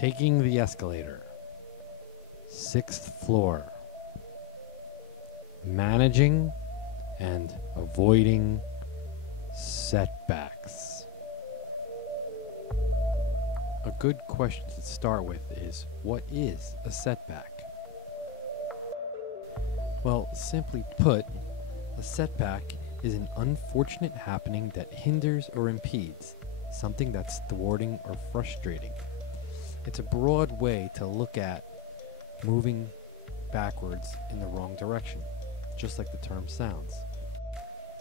Taking the escalator. 6th floor. Managing and avoiding setbacks. A good question to start with is, what is a setback? Well, simply put, a setback is an unfortunate happening that hinders or impedes something that's thwarting or frustrating. It's a broad way to look at moving backwards in the wrong direction, just like the term sounds.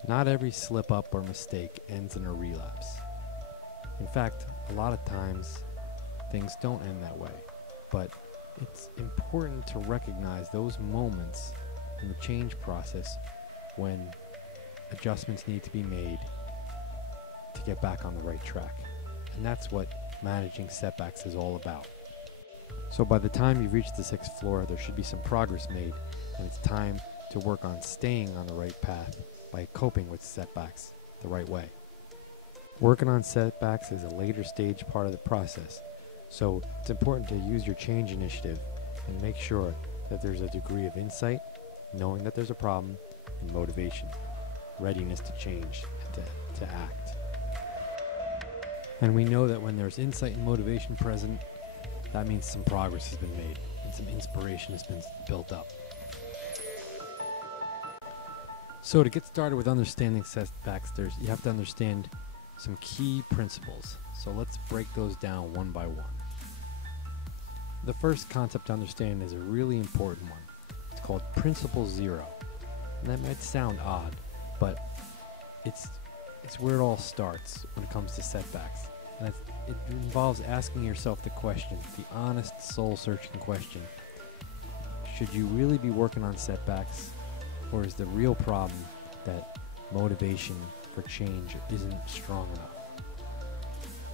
Not every slip up or mistake ends in a relapse. In fact, a lot of times things don't end that way, but it's important to recognize those moments in the change process when adjustments need to be made to get back on the right track. And that's what managing setbacks is all about. So by the time you've reached the 6th floor, there should be some progress made, and it's time to work on staying on the right path by coping with setbacks the right way. Working on setbacks is a later stage part of the process, so it's important to use your change initiative and make sure that there's a degree of insight, knowing that there's a problem, and motivation, readiness to change and to act. And we know that when there's insight and motivation present, that means some progress has been made and some inspiration has been built up. So to get started with understanding setbacks, you have to understand some key principles. So let's break those down one by one. The first concept to understand is a really important one. It's called Principle Zero. And that might sound odd, but it's where it all starts when it comes to setbacks. And it involves asking yourself the question, the honest, soul-searching question: should you really be working on setbacks, or is the real problem that motivation for change isn't strong enough?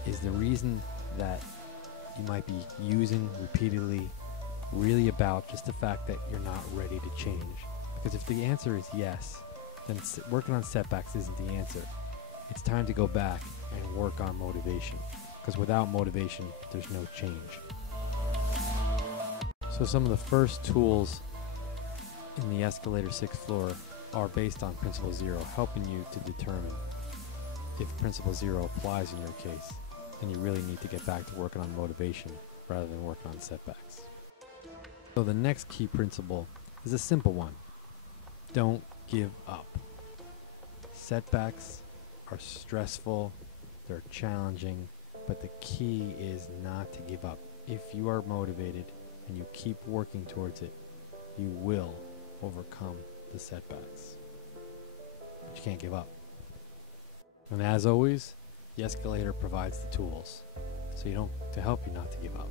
Is the reason that you might be using repeatedly really about just the fact that you're not ready to change? Because if the answer is yes, then working on setbacks isn't the answer. It's time to go back and work on motivation, because without motivation, there's no change. So some of the first tools in the Escalator 6th floor are based on Principle Zero, helping you to determine if Principle Zero applies in your case, and you really need to get back to working on motivation rather than working on setbacks. So the next key principle is a simple one: don't give up. Setbacks are stressful, they're challenging, but the key is not to give up. If you are motivated and you keep working towards it, you will overcome the setbacks. But you can't give up. And as always, the Escalator provides the tools to help you not to give up.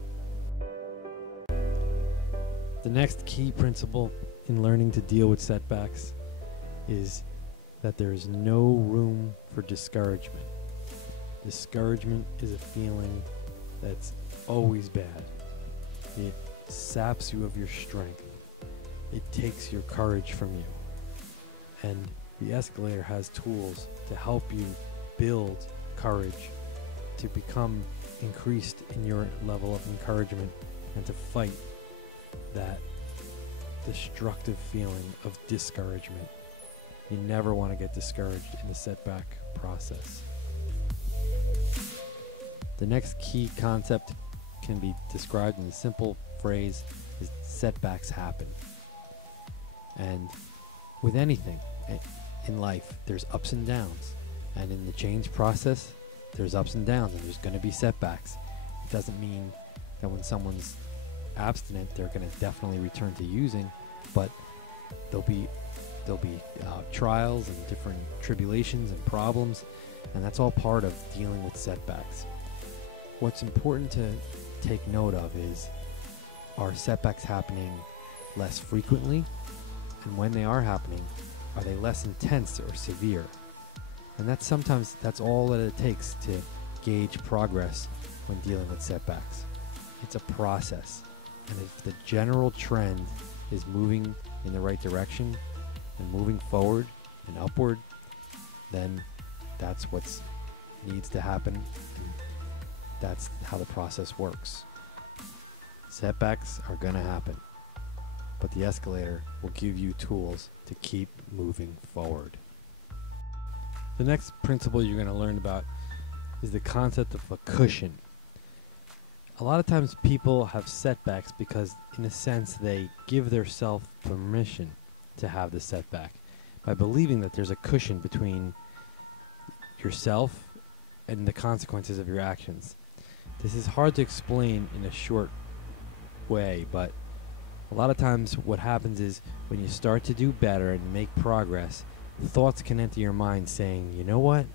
The next key principle in learning to deal with setbacks is that there is no room for discouragement. Discouragement is a feeling that's always bad. It saps you of your strength. It takes your courage from you. And the Escalator has tools to help you build courage, to become increased in your level of encouragement, and to fight that destructive feeling of discouragement. You never want to get discouraged in the setback process. The next key concept can be described in a simple phrase: is setbacks happen. And with anything in life, there's ups and downs. And in the change process, there's ups and downs, and there's going to be setbacks. It doesn't mean that when someone's abstinent, they're going to definitely return to using, but there'll be trials and different tribulations and problems, and that's all part of dealing with setbacks. What's important to take note of is, are setbacks happening less frequently? And when they are happening, are they less intense or severe? And that's all that it takes to gauge progress when dealing with setbacks. It's a process, and if the general trend is moving in the right direction and moving forward and upward, then that's what needs to happen, and that's how the process works. Setbacks are going to happen, but the escalator will give you tools to keep moving forward. The next principle you're going to learn about is the concept of a cushion. A lot of times people have setbacks because, in a sense, they give themselves permission to have the setback by believing that there's a cushion between yourself and the consequences of your actions. This is hard to explain in a short way, but a lot of times what happens is when you start to do better and make progress, thoughts can enter your mind saying, you know what,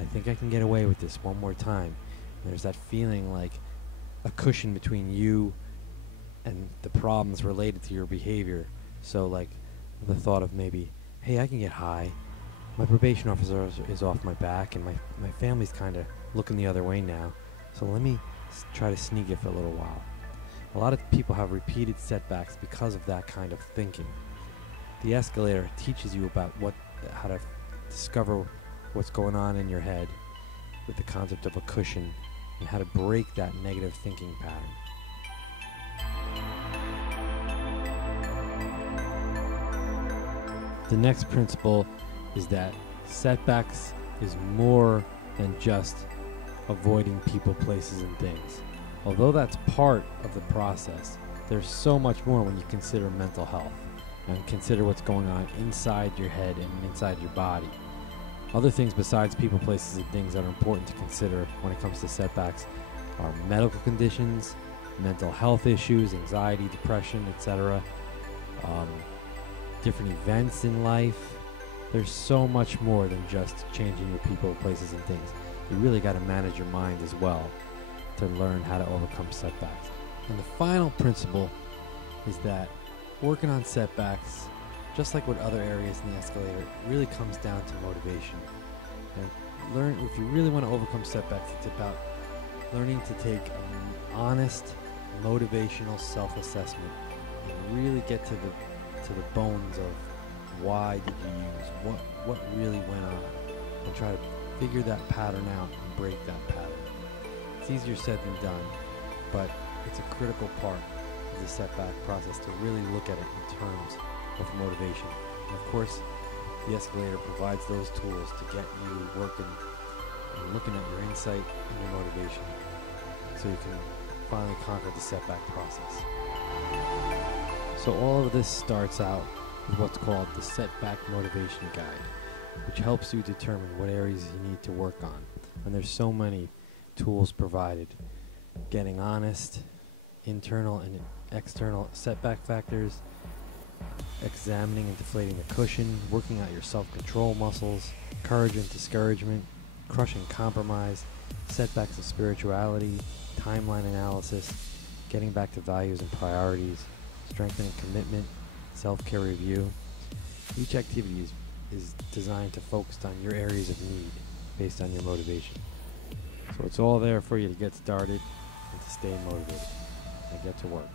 I think I can get away with this one more time. And there's that feeling like a cushion between you and the problems related to your behavior. So like the thought of maybe, hey, I can get high, my probation officer is off my back, and my family's kind of looking the other way now, so let me try to sneak it for a little while. A lot of people have repeated setbacks because of that kind of thinking. The escalator teaches you about how to discover what's going on in your head with the concept of a cushion and how to break that negative thinking pattern. The next principle is that setbacks is more than just avoiding people, places, and things. Although that's part of the process, there's so much more when you consider mental health and consider what's going on inside your head and inside your body. Other things besides people, places, and things that are important to consider when it comes to setbacks are medical conditions, mental health issues, anxiety, depression, etc., different events in life. There's so much more than just changing your people, places, and things. You really got to manage your mind as well to learn how to overcome setbacks. And the final principle is that working on setbacks, just like with other areas in the escalator, it really comes down to motivation. And if you really want to overcome setbacks, it's about learning to take an honest, motivational self-assessment and really get to the bones of why did you use, what really went on, and try to figure that pattern out and break that pattern. It's easier said than done, but it's a critical part of the setback process to really look at it in terms of motivation. And of course, the escalator provides those tools to get you working and looking at your insight and your motivation so you can finally conquer the setback process. So all of this starts out with what's called the Setback Motivation Guide, which helps you determine what areas you need to work on. And there's so many tools provided. Getting honest, internal and external setback factors, examining and deflating the cushion, working out your self-control muscles, courage and discouragement, crushing compromise, setbacks of spirituality, timeline analysis, getting back to values and priorities, strengthening commitment, self-care review. Each activity is designed to focus on your areas of need based on your motivation. So it's all there for you to get started and to stay motivated and get to work.